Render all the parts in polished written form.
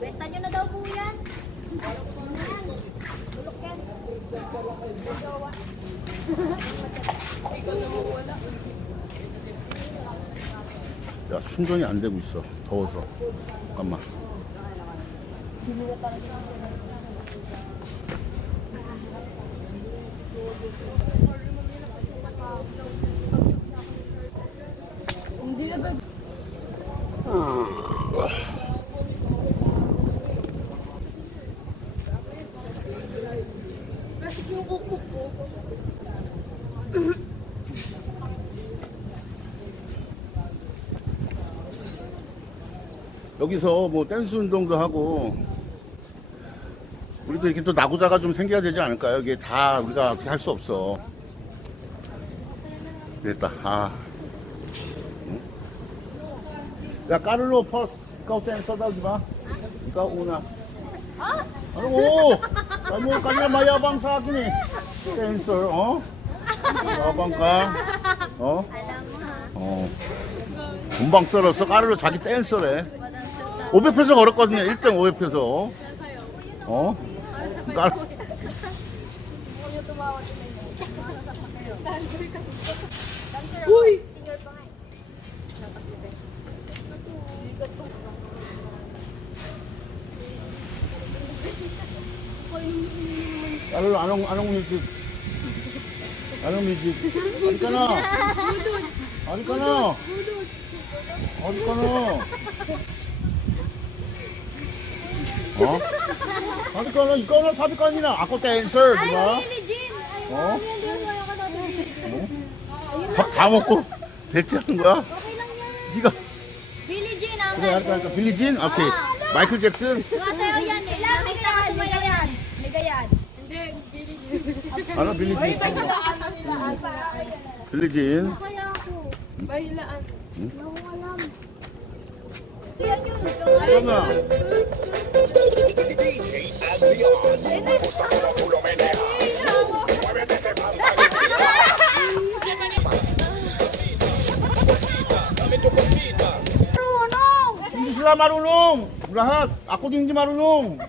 Benta nyo na daw po yan. Yan. Bulok yan. 야, 충전이 안 되고 있어. 더워서. 잠깐만. 여기서 뭐 댄스 운동도 하고 우리도 이렇게 또 나고자가 좀 생겨야 되지 않을까요? 이게 다 우리가 어떻게 할 수 없어. 됐다. 아. 야, 까를로 퍼스 ikaw dancer daw, di ba? Ikaw una. Ano mo? Ano kanya mayabang sa akin eh. Dancer, oh? mayabang ka. 어? Alam mo ha. 어. 금방 떨었어. 까르르 자기 댄서래. 500페소 걸었거든요. 1등 500페소. 어? 까르. Uy! Senior pa nga eh. 까르르 anong music? Anong music? 어디 가나? 어디 가나? 어디 가나? 어? 어디 가나? 이거는 사비 가니나? ako dancer, di ba? Billie Jean! Ay, 어? yan din kaya ka natin. 밥 다 먹고 배째하는 거야? Okay lang yan. 네가 Billie Jean ang 그래 할까? 빌리진? 오케이. 마이클 잭슨? Tumasayaw yan eh. Nakita ko sumayaw yan. Ligayan. 알아 빌리진. 빌리진. Kaya ako. Bahilaan. Hindi ko alam. Yan yun. 그러면 hindi sila marunong. Lahat. Ako din hindi marunong.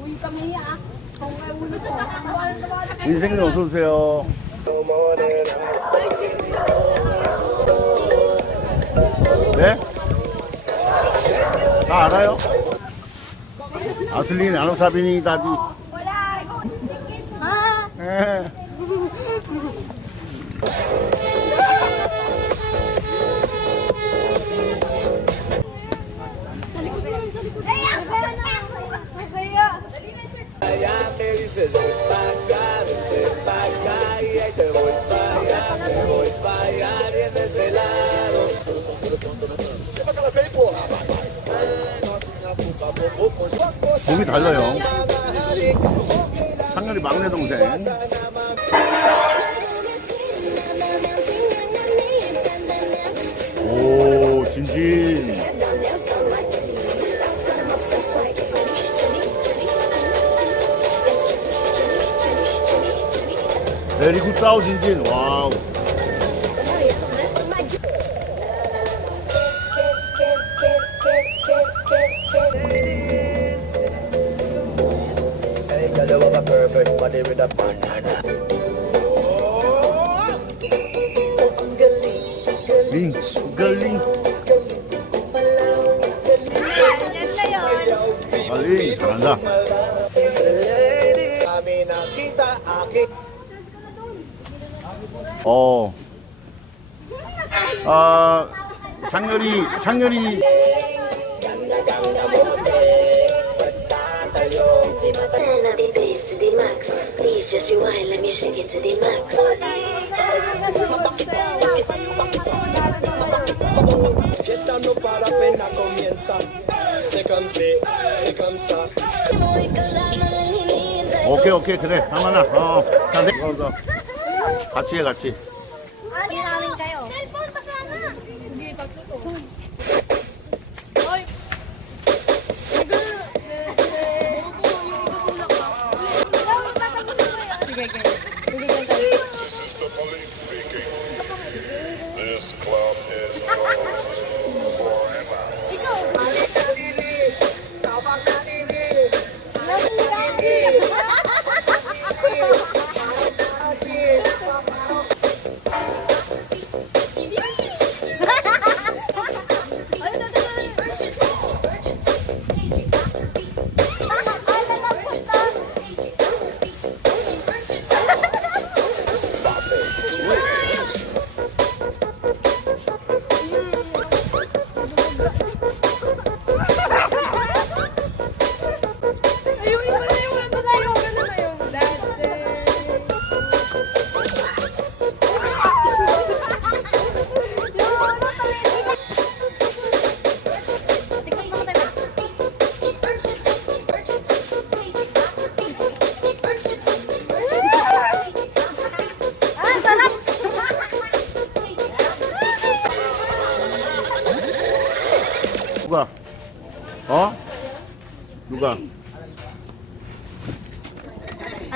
Uy, kami ah. Kung ay ulo ko. 인생님 어서 오세요. 네? 다 알아요? 아슬린, 아노사비니, 다디. Wala. Ha? 예. Ay, ako na. Masaya. Allá me dices voy para acá, vente para acá y ahí te voy para allá, me voy para allá, vienes de lado. 몸이 달라요. 상렬이 막내 동생. 오, 진진. 베리 굿 싸우 진진. 와우. Hey, girl, you have a perfect body with a banana. 링, 걸링. 걸링. 잘한다. Kami nakita aking 장렬이. Turn up the bass to the max. Please just rewind, let me shake it to the max. fiesta no para apenas comienza. C'est comme c'est comme ça. 오케이 그래 상만아 자, 네. 같이 해 같이. Ano namin kayo? Cellphone pa sana. Hindi, tatlo. Ay! Sige, sige. Bibigyan tayo. This is the police speaking. This club is closed.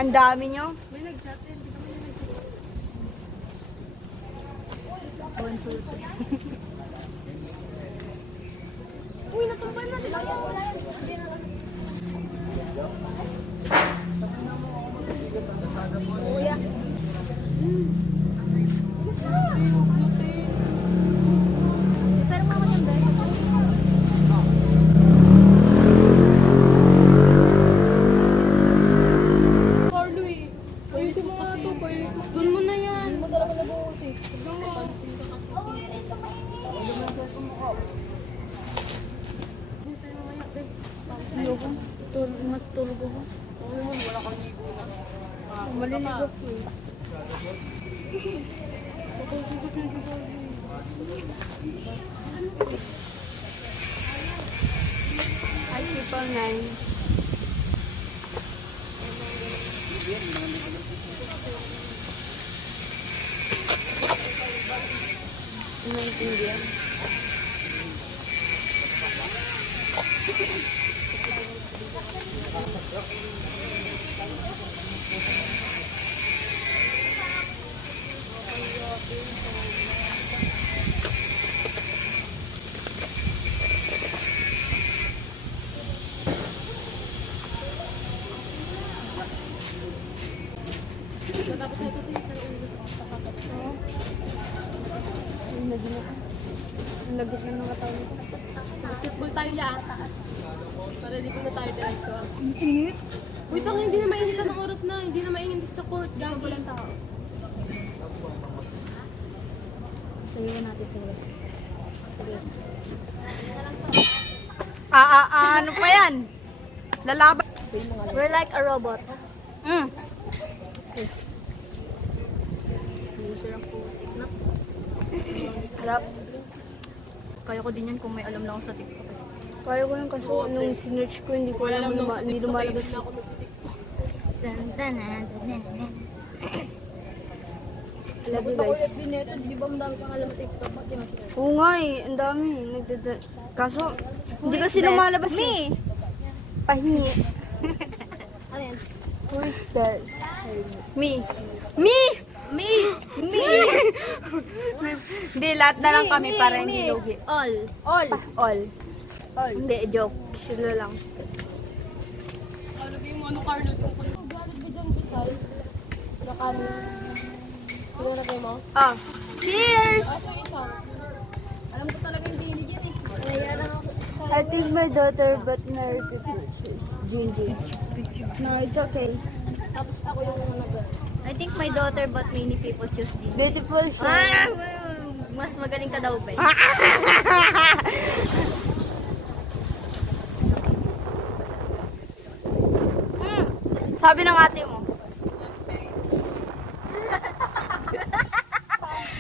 Ang dami nyo. May nag-chat din. Di ba may nag-chat? Uy, natumbal na. Di ba yan? Kuya. Pero mama niyan, guys. Carlo eh. Ayusin mo nga ito, boy. Doon mo na yan. Hindi mo talaga nabuhos eh. Tignan mo. Matulog ako. Oo, wala kang ligo na. Maliligo ko eh. Ay, people 9. Naintindihan. Ang lagit na ng katawan ko. Basketball tayo yan. Para dito na tayo diretso. Uy, tang hindi na mainit na ng oras na. Hindi na mainit sa court. Gago lang tao. Sayawan natin sila. Ano pa yan? Lalaban. We're like a robot. Loser ang putik na. Harap. Kaya ko din yan kung may alam lang ako sa TikTok. Kaya ko yung kaso nung sinerch ko, hindi ko alam hindi lumalabas. Ako nagtitiktok. Love you Ako guys. FB neto. Di ba madami kang alam sa TikTok? Ba't di ma-share? Oo nga eh, ang dami. Kaso, hindi kasi lumalabas Me! eh. Pahingi. Ano yan? Who is best? Me. Me! Me! Me! Hindi, lahat na lang kami para hindi lugi. All. All. All. Hindi, joke. Sila lang. Carlo, yung ano Carlo? Yung galit ba dyan, Bisay? Nakano? Siguro kayo mo? Ah. Cheers! Asa isa? Alam ko talaga yung daily dyan eh. Kaya lang ako. I think my daughter, but my people is Junji. No, it's okay. Tapos ako yung I think my daughter but many people choose din. Beautiful siya. Mas magaling ka daw ba? Sabi ng ate mo.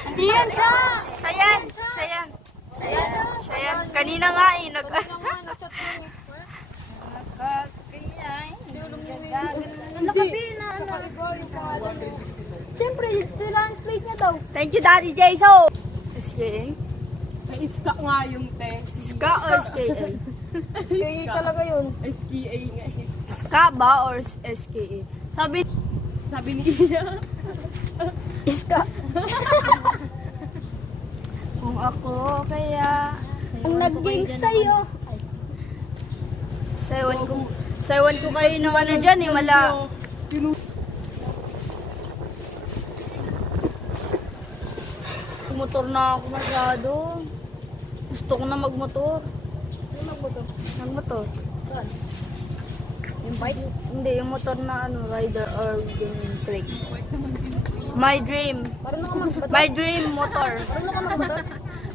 Hindi yan siya. Siya yan. Siya yan. Siya yan. Kanina nga eh. Siyempre, translate niya daw. Thank you, Daddy Jason. SKA? May iska nga yung te. Ska or SKA? SKA talaga yun. SKA nga eh. Ska ba or SKA? Sabi ni Iya. Iska. Kung ako kaya Ang naging sa'yo. Sayawan ko kayo ng ano dyan eh, mala. Motor na ako masyado. Gusto ko na magmotor. Magmotor. Saan? Yung bike? Hindi, yung motor na ano, rider or yung click. My dream. Marunong ka magbato? My dream motor. Marunong ka magbato?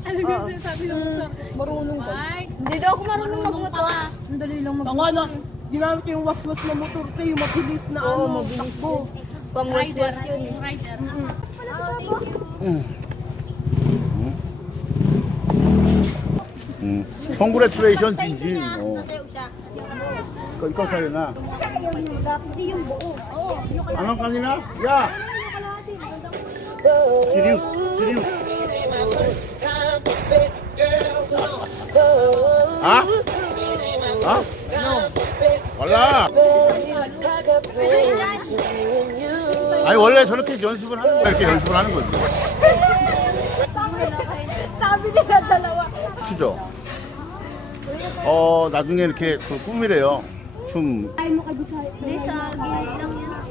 Ano yung sinasabi ng motor? Marunong ka. Hindi daw ako marunong magmotor. Ang dali lang Baka na, ginamit yung was-was na motor kayo, mabilis na Oo, ano. mabilis takbo. Pang west-west yun eh. Rider. Oh, thank you. Congratulations, Gigi. Oh. Sasayaw siya. Ikaw sa'yo na. Hindi yung buo. Oo. Anong kanina? Yeah. Serious. Serious. Ha? Ha? No. Wala. 아니 원래 저렇게 연습을 하는 거야. 이렇게 연습을 하는 거지. Sabi nila dalawa. 추죠. 나중에 이렇게 그 꿈이래요. 춤. Hindi, sa gilid lang yan.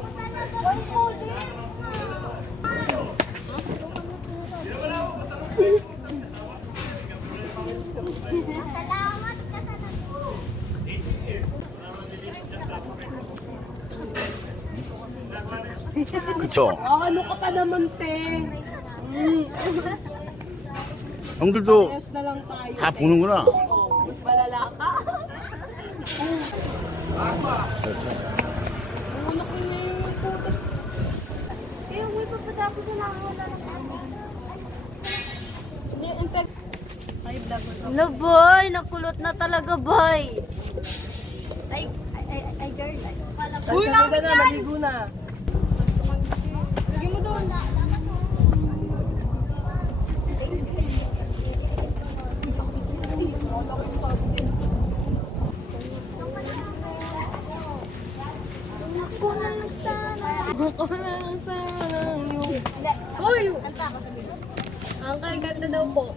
Salamat ka sa 그쵸? Ano ka pa naman, te? 형들도 Yes na lang tayo. 다 보는구나. Oh, mas malala ka. Unak niya yung puto. Kaya may pagkatapos na nakakala ng Hindi, in fact, ay, vlog ko. Ano boy? Nakulot na talaga boy. Ay, girl. Uy, maligo na, maligo na. Lagyan mo doon. Kulang sana. Ako na lang sana yung... Uy! Kanta ako sabi mo. Ang ganda daw po.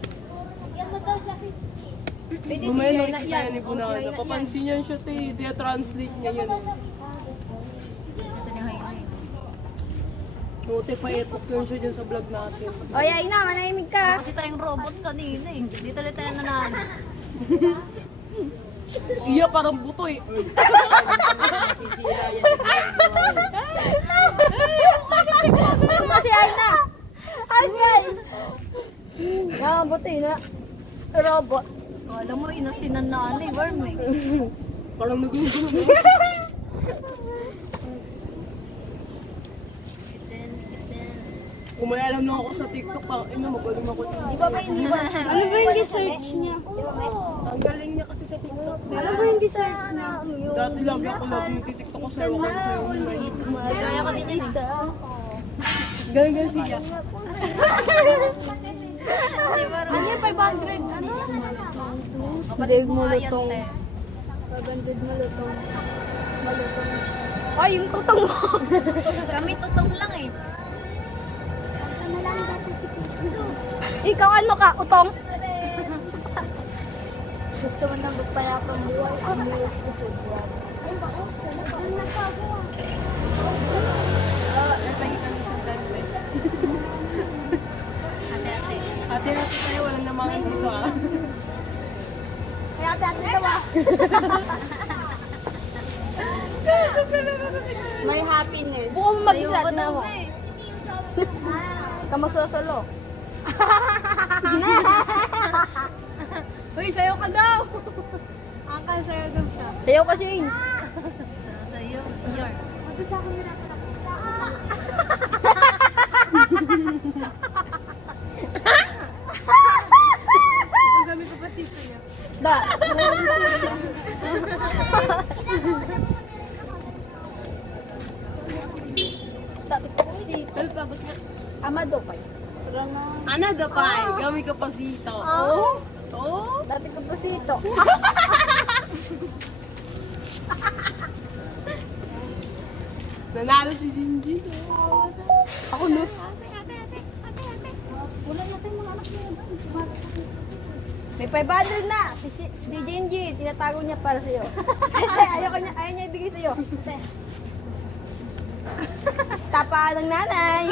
Yan mo daw sa 50. Mamaya nakikita yan ni Bunaka. Napapansin niya siya, te. Dia translate niya yan. Buti pa epoch yun siya dyan sa vlog natin. O yay na, manahimik ka. Kasi tayong robot kanina eh. Hindi tayo tayo nanalo. Iya, parang buto eh. Kasi ay na. Ay guys. Nakabuti na. Robot. Oh, alam mo, inasinan na ano eh. Worm eh. Parang nagugulo na. Kung may alam lang ako sa TikTok, ina, magaling ako dito. Di ba hindi ba? Ano ba yung research niya? Ang galing niya kasi sa TikTok. Ano ba yung research niya? Dati lagi ako lagi yung TikTok ko sa'yo. Kaya sa'yo yung Kaya ko din yun eh. galing siya. Ano yung 500? Ano? Kapatid mo nga yan, te. 500 malutong. Malutong. Ay, yung tutong mo. Kami tutong lang eh. Ikaw ano ka? Utong? Gusto mo na magpayapang buhay. Ang buhay ko sa buhay. Ay, bako. Ang nagkagawa. Ate-ate. Ate-ate tayo, walang naman dito ah. Kaya ate daw ah. May happiness. Buo mo mag-isa. Ayaw ba Tingnan mo. daw eh? Ka magsasalo. Uy, sayo ka daw! Akal, sayo daw siya. Sayaw ka, Shane. Sayo, yar. Ang gamit ko pa sito niya. Da. Dati ko si Ay, pabot niya. Amado pa. Ana, dapay. Gamit ko pa sito. Oh? Oh? Dati ko po si ito. Nanalo si Jinji. Ako nus. Wala na tayong mga anak niya. May 500 na. Si Jinji, tinatago niya para sa'yo. Kasi ayaw niya ibigay sa'yo. Tapa ng nanay.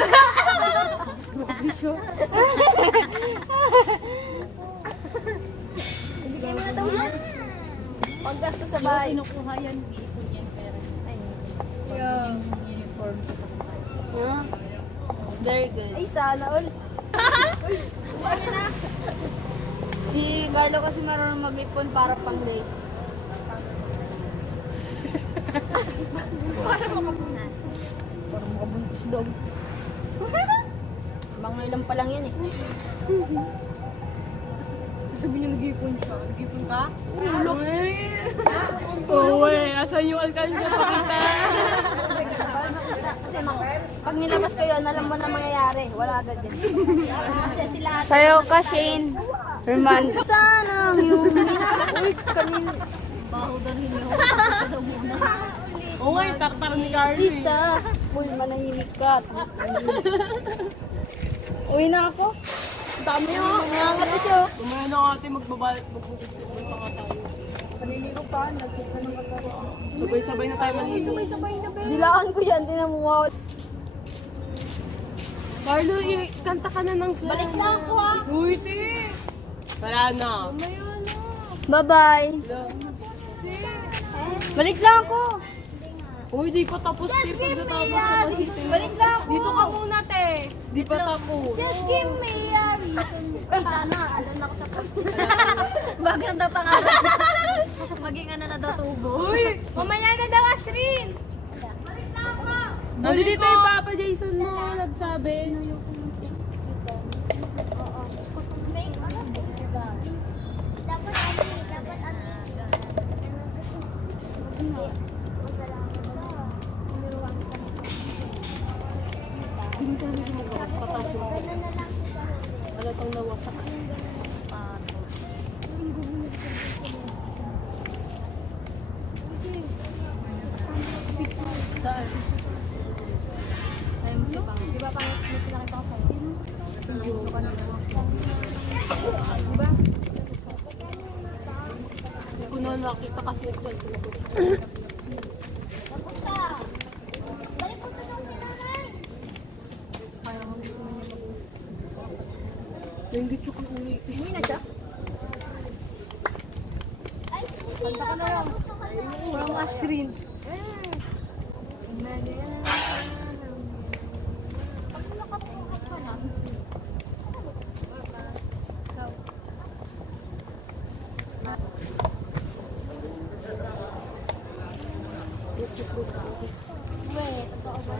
Ibigay mo na daw yan. Paggasto sa bahay. Kinukuha yan, ipon yan pera. Uniform sa kasakay. Huh? Very good. Ay, sana all. Uy, ano na? Si Carlo kasi marunong mag-ipon para pang date. Para makapunas. Para makabuntis daw. Mga ilan pa lang yan eh. Sabi niya nag-ipon siya. Nag-ipon ka? Ulok. Oo eh. Asan yung alkansya? Pakita. Kasi pag nilabas ko yun, alam mo na mangyayari. Wala agad yan. Kasi sila Sayo ka, Shane. Herman. Sana yung uy, kami. Baho daw rin yung siya daw muna. Oo nga, yung tartar ni Carly. Isa. Uy, manahimik ka. Uwi na ako. Dami oh. Nangangat siya. Kumain na ate, magbabayad pa nga tayo. Paliligo pa. Nagkita ng magkaroon. Sabay-sabay na tayo maligo. Dilaan ko yan. Tinan mo, wow. Carlo, kanta ka na ng song. Balik na ako ah. Uy, ti! Wala na. Bye-bye. Balik lang ako. Uy, di pa tapos, te. Pagkatapos na kasi, te. Balik lang ako. Dito ka muna, te. Di pa tapos. Just give me a reason. Kita na, andun ako sa Bagong daw pangalan. Maging ano na daw tubo. Uy, mamaya na daw, Asrin. Nandito yung Papa Jason mo, nagsabi. Patas mo. Alatang nawasak. Saan? Di ba parang may pinakita ko sa'yo? Hindi ko na nakita kasi yung cellphone ko. Balik po sa nanay. Hindi ko uwi. Hindi na siya? Kanta ka na lang. From Asrin.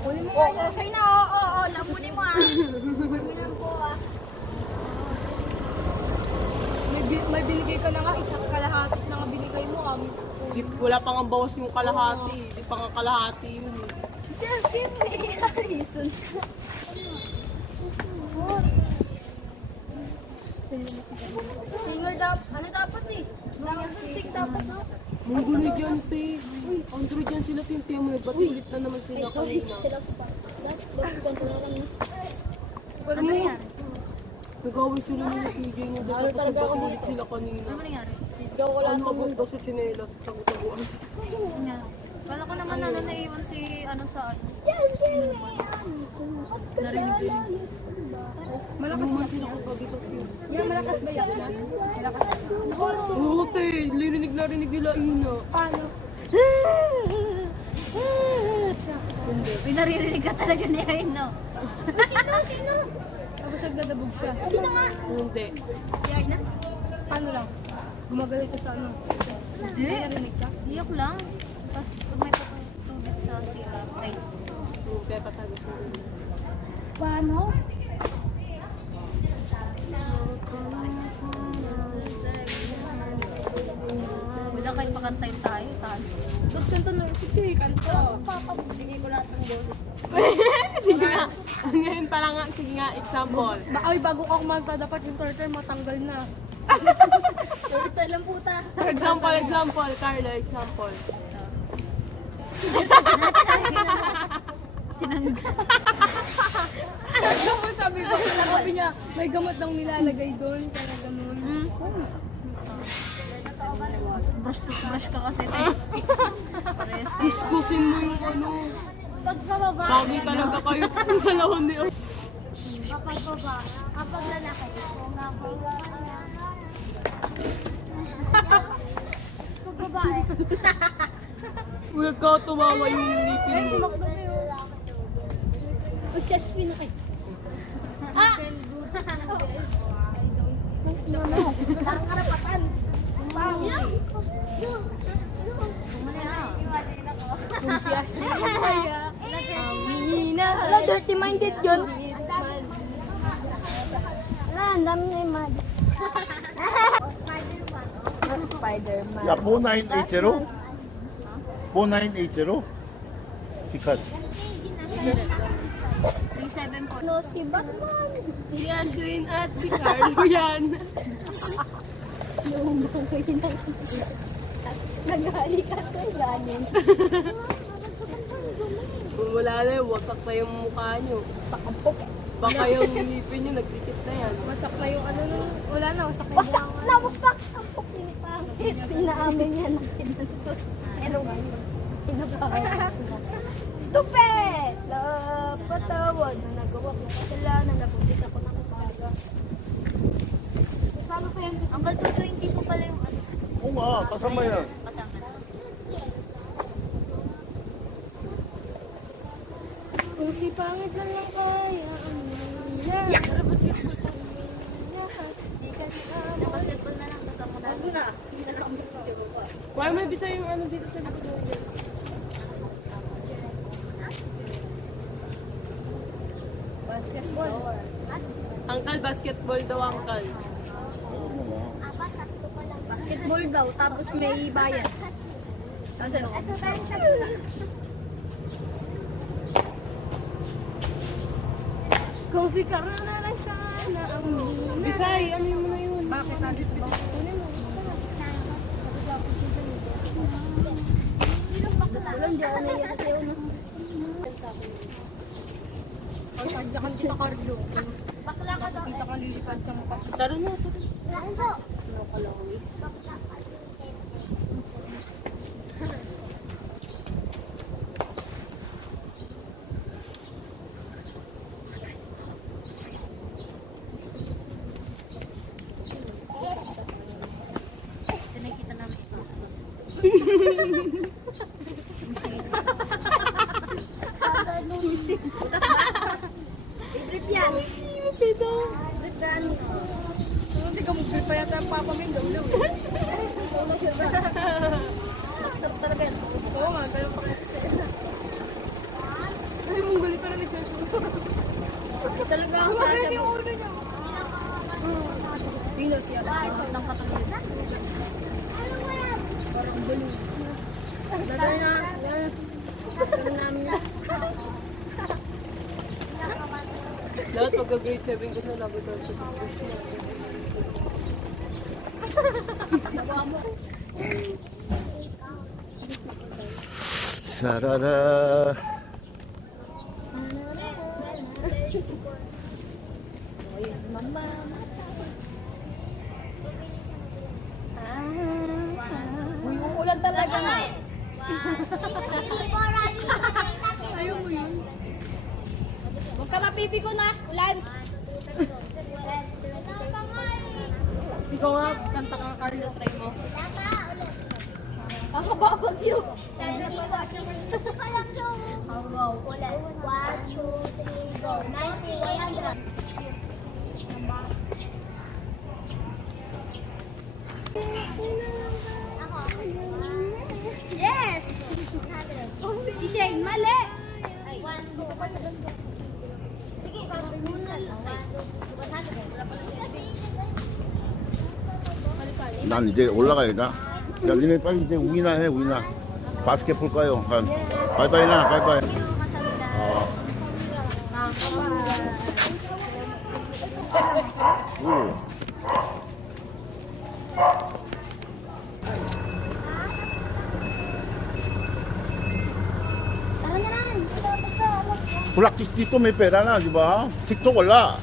Huli mo nga yan. Okay na, oo, nahuli mo ah. Huli po ah. May binigay ka na nga, isang kalahati na nga binigay mo. Wala pa nga bawas yung kalahati. Hindi pa nga kalahati yun. Just give me a reason. Singer dapat, ano dapat eh? Sing dapat no? Mga gulo dyan, te. Uy, Android dyan sila, te. Mo nagpatulit na naman sila kanina. Ano nangyari? Nag-away sila nila CJ niya. Dahil tapos nagpatulit sila kanina. Ano nangyari? Daw wala Ano abot daw sa chinelas, tagu-taguan. Kala ko naman ano naiwan si ano sa narinig ko yun. Malakas man sila kung gabi kasi. Yan, malakas ba yan? Malakas. Oo, te. Narinig nila ina. Paano? May naririnig ka talaga ni Ayn, no? Sino? Tapos nagdadabog siya. Sino nga? Hindi. Yay na? Paano lang? Gumagalit ka sa ano? Hindi. Narinig ka? Iyak lang. Tapos pag may tubig sa sira. Ay. Kaya patagos na rin. Paano? Wala kahit pakantayin tayo. Dok, kanta na. Sige, kanta. Bigay ko lahat ng boses. Sige nga. Ngayon pa lang nga. Sige nga, example. Ay, bago ka kumanta, dapat yung turtle matanggal na. Turtle lang puta. Example. Carla, example. Sabi ko, sabi niya, may gamot lang nilalagay doon. Kaya ganun. Brush ka kasi tayo. Pares. Diskusin mo yung ano. Pag sa baba. Bagay talaga kayo kung dalawa ni Kapag baba. Kapag lalaki. Kung ako. Pag babae. Uy, ka tumawa yung ngipin mo. Uy, siya na kayo. Ah! No. Ang karapatan. Kung si Ashley kaya. Amina. Wala, dirty-minded yun. Wala, ang dami na yung mad. Spider-Man. Yeah, 4980. 4980. Sikat. 37 po. No, si Batman. Si Ashlyn at si Carlo yan. Yung mga naghali ka sa ilalim. Wala na yun, wasak na yung mukha nyo. Sakampok. Baka yung ngipin nyo, nagdikit na yan. Wasak na yung ano nun. Wala na, wasak na Wasak na, wasak. Sampok ni pangit. Pinaamin yan. Pero stupid! Patawad na nagawa ko kasalanan, nabuntis ako ng umaga. Paano pa yan? Uncle Tuto, hindi ko pala yung ano. Oo nga, kasama yan. Kasama na. Kung si pangit na lang kaya, Yak! Tara, basketball tayo. Basketball na lang, kasama na. Ano na? Why may bisa yung ano dito sa likod mo dyan? Basketball. Uncle, basketball daw, uncle. Basketball daw, tapos may bayad. Kasi Kung si Karana lang sana ang muna. Bisay, ano yung mga yun? Bakit natin kunin mo? walang dyan na yan kasi yun. Ang sadyakan kita, Carlo. Kita kang lilipad sa mukha. Tara na, tara. Tinakita namin ito. Favorite yan. Favorite daan. Hindi ka mag pa yata ang papa mo yung lolo. Sarap talaga yan. Oo nga, ganun pa kasi. Ay, mong galit pa na nagsasunod. Talaga ang Bakit kaya yung mo. order niya? Pinos yan. Parang ng katulad. Parang balloon. Dadali na. Yan. Dadali namin yan. Lahat magka-grade 7 ko na lagot daw sa push na. Nabawa mo. Sarara. Mama. Uy, uulan talaga nga. Ayaw mo yun. Huwag ka mapipiko na. Ulan. Ikaw nga, kanta ka Carlo, try mo. Kakababag yun. Ulan. 1, 2, 3, go. 90, 100. Yes! Si Shane, mali. 1, 2, 3. Sige, muna lang. 100. 난 이제 올라가야겠다. 야, 니네 빨리 이제 우기나 해, 우기나. 바스켓 볼 거요. 바이바이나, 바이바이. 오. Practice dito may pera na, di ba? TikTok wala.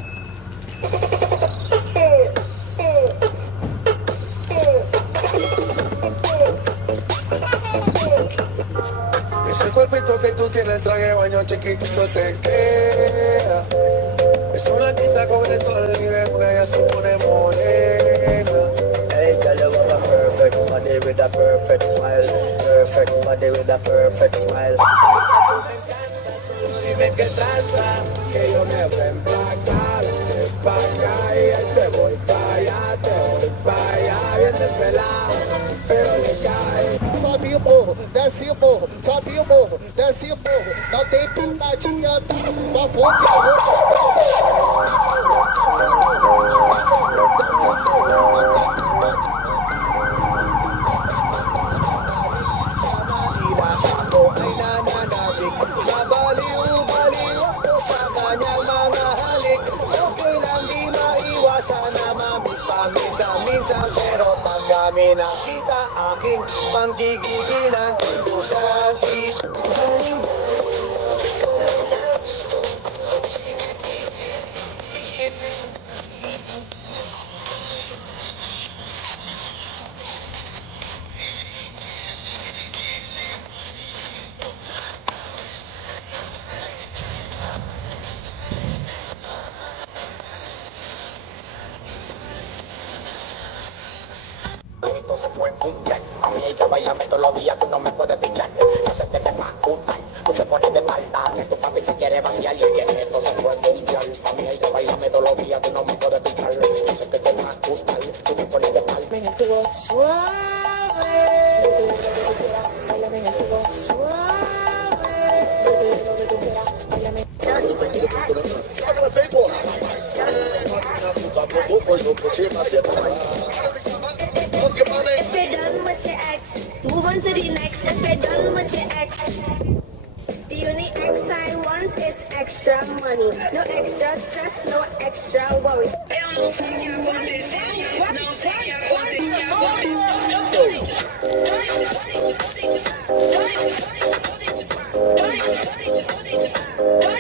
Ese cuerpito que tú tienes, el traje de baño chiquitito te queda. Es una tinta con el sol y de una ella se pone morena. Hey, girl, you have a perfect body with a perfect smile. Perfect body with a perfect smile. Dime qué tranza, que yo me ven pa' acá, vente pa' acá y ahí te voy pa' allá, bien desvelado, pero le cae. Sobe o morro, desce o morro, sobe o morro, desce o morro. Não tem pintadinha, tá? Uma Tila ako ay nananabik, nabaliw-baliw ako sa kanyang mga halik. Okay lang di maiwasan na mamiss paminsan-minsan, pero pag kami nakita aking panggigigilan, kung saan que bailame todos los días, tú no me puedes pillar. No sé qué te va a gustar, tú te pones de espalda, que tu papi se quiere vaciar y el que esto se fue mundial. Pa' mí el que bailame todos los días, tú no me puedes pillar. No sé qué te va a gustar, tú te pones de espalda. Bailame en el tubo suave, bailame en el tubo suave, lo que tú quieras, bailame. If you're done with your ex, move on to the next. If you're done with your ex, the only ex I want is extra money. No extra stress, no extra worry.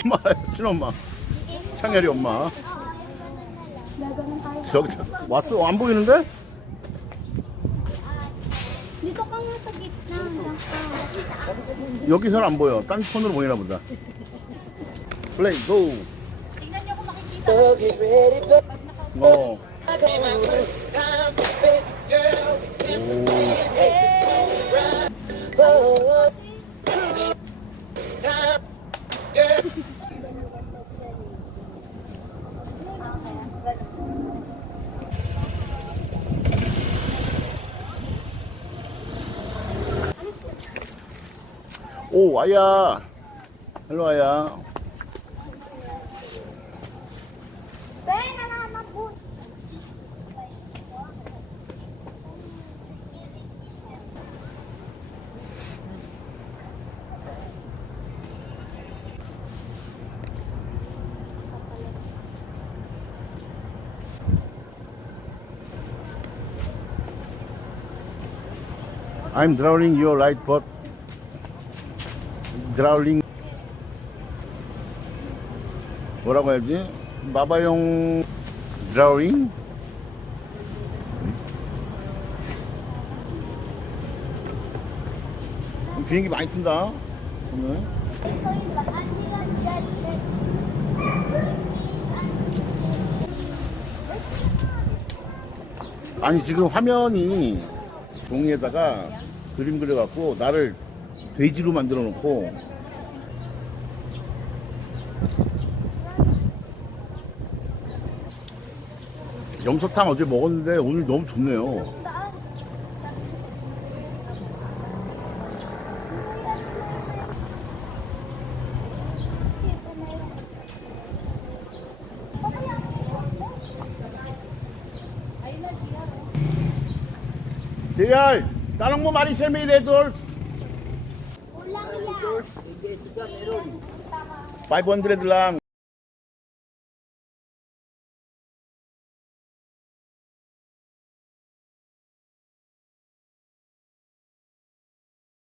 엄마, 친엄마. 창열이 엄마. 저기 왔어? 안 보이는데? Dito ka nga sa gitna. 여기서는 안 보여. 딴 폰으로 보이나 보다. 플레이 고. 어. 오, 아야. hello, 아야. I'm drowning your light pot. 드라울링 뭐라고 해야지? 마바용 드라울링? 비행기 많이 튼다 오늘. 아니 지금 화면이 종이에다가 그림 그려갖고 나를 돼지로 만들어 놓고 염소탕 어제 먹었는데 오늘 너무 좋네요. JR, tanong mo Maricel may red doors? 500 lang.